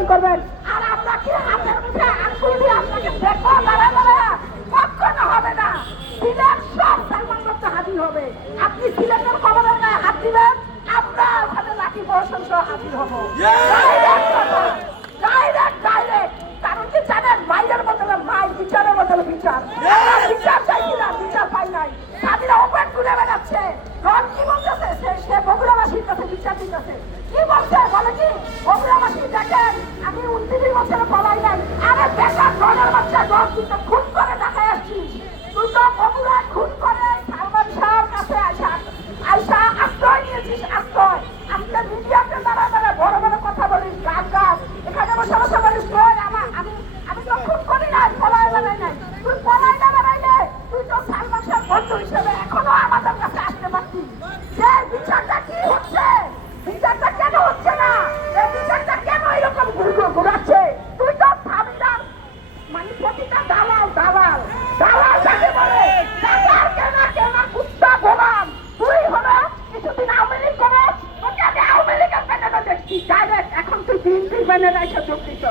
Defend করবেন। আর আমরা কি হাতের মুঠে আঙ্গুল দিয়ে আপনাকে দেখবো দাঁড়ায় দাঁড়ায়? কখনো হবে না। সিলেট সব সালমান করতে হাজির হবে। আপনি সিলেটের খবরের গায়ে হাত দিবেন, আমরা ওখানে লাঠি প্রশাসন সহ হাজির হবো। ডাইরেক্ট। কারণ কি জানেন, মাইরের বদলে মাই, বিচারের বদলে বিচার। বিচার চাইছি না, বিচার পাই নাই। স্বামীরা ওপেন ঘুরে বেড়াচ্ছে। রন কি বলতেছে? সে বগুড়াবাসীর কাছে বিচার দিতেছে। কি বলছে? বলে কি বগুড়াবাসী দেখেন, আমি 29 বছরে পলাই নাই। আরে বেকার রনের বাচ্চা 10 দিন খুন করে ঢাকায় আসছিস। তুই তো বগুড়ায় খুন করে সালমান শাহর কাছে আইসা আশ্রয় নিয়েছিস, আশ্রয়। আজকে মিডিয়াতে দাঁড়ায় বড় বড় কথা বলিস, গান এখানে বসে বসে বলিস আমি তো খুন করি নাই, পলাই বেড়াই নাই। তুই পলাই না বেড়াইলে তুই তো সালমান শাহ বন্ধু হিসেবে এখনো আমাদের কাছে আসতে পারতিস। যে বিচারটা কি হচ্ছে, বিচারটা কেন হচ্ছে না, এই বিচারটা কেন এরকম ঘুরাচ্ছে? তুই তো স্বামীরা মানে প্রতিটা দালাল যাকে বলে টাকার কেনা কুত্তা গোলাম। তুই হলো কিছুদিন আওয়ামী লীগ করে, তোকে আমি আওয়ামী লীগের ব্যানারে দেখছি ডাইরেক্ট, এখন তুই বিএনপির ব্যানারে এসে যোগ দিচ্ছ।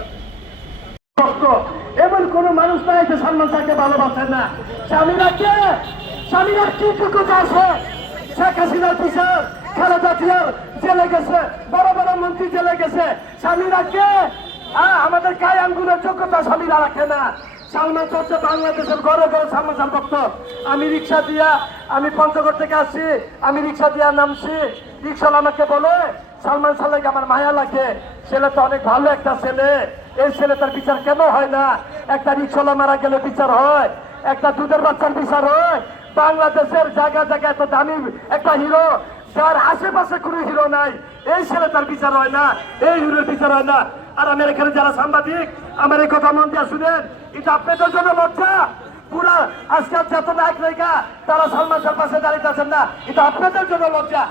এমন কোন মানুষ নাই যে সালমান শাহকে ভালোবাসে না। স্বামীরা কি টুকুতে আছে? শেখ হাসিনার বিচার, খালেদা জিয়ার জেলে গেছে, বড় বড় মন্ত্রী জেলে গেছে। স্বামীরা কে? আমাদের গায়ে আঙ্গুলের যোগ্যতা স্বামীরা রাখে না। সালমান শাহ হচ্ছে বাংলাদেশের ঘরে ঘরে সালমান শাহ ভক্ত। আমি পঞ্চগড় থেকে আসছি, আমি রিক্সা দিয়া নামছি। রিক্সাওয়ালা আমাকে বলে সালমান শাহ লাগে আমার মায়া লাগে, ছেলে তো অনেক ভালো একটা ছেলে, এই ছেলেটার বিচার কেন হয় না? একটা রিক্সাওয়ালা মারা গেলে বিচার হয়, একটা দুধের বাচ্চার বিচার হয়। বাংলাদেশের জায়গায় এত দামি একটা হিরো, যার আশেপাশে কোনো হিরো নাই, এই ছেলেটার বিচার হয় না, এই হিরোর বিচার হয় না। আর আমার এখানে যারা সাংবাদিক, আমার এই কথা মন দিয়ে শুনেন, এটা আপনাদের জন্য লজ্জা। পুরা আজকাল যত নায়ক নায়িকা তারা সালমান শাহর পাশে দাঁড়িয়ে আছেন না, এটা আপনাদের জন্য লজ্জা।